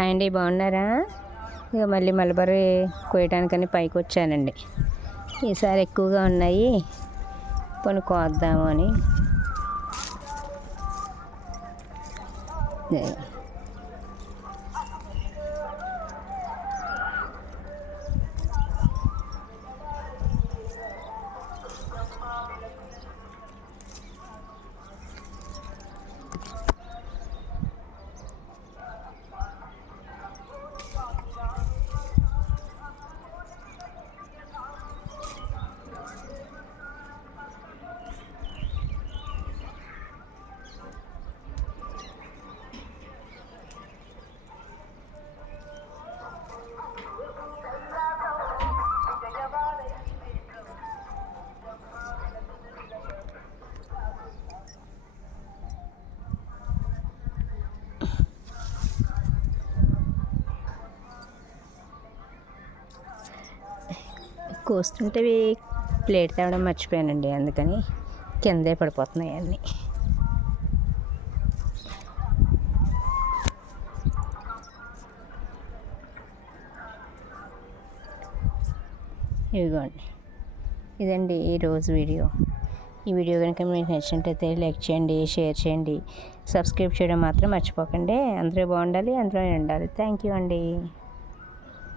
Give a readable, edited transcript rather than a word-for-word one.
Hi అండి, బాగున్నారా? ఇక మళ్ళీ మలబరీ కోయటానికని పైకి వచ్చానండి. ఈసారి ఎక్కువగా ఉన్నాయి, కొన్ని కోద్దాము అని. కోస్తుంటే ప్లేట్ తేవడం మర్చిపోయానండి, అందుకని కిందే పడిపోతున్నాయి అన్నీ. ఇదిగోండి, ఇదండి ఈరోజు వీడియో. ఈ వీడియో కనుక మీకు నచ్చినట్లయితే లైక్ చేయండి, షేర్ చేయండి, సబ్స్క్రైబ్ చేయడం మాత్రం మర్చిపోకండి. అందరూ బాగుండాలి, అందులో ఉండాలి. థ్యాంక్ యూ అండి.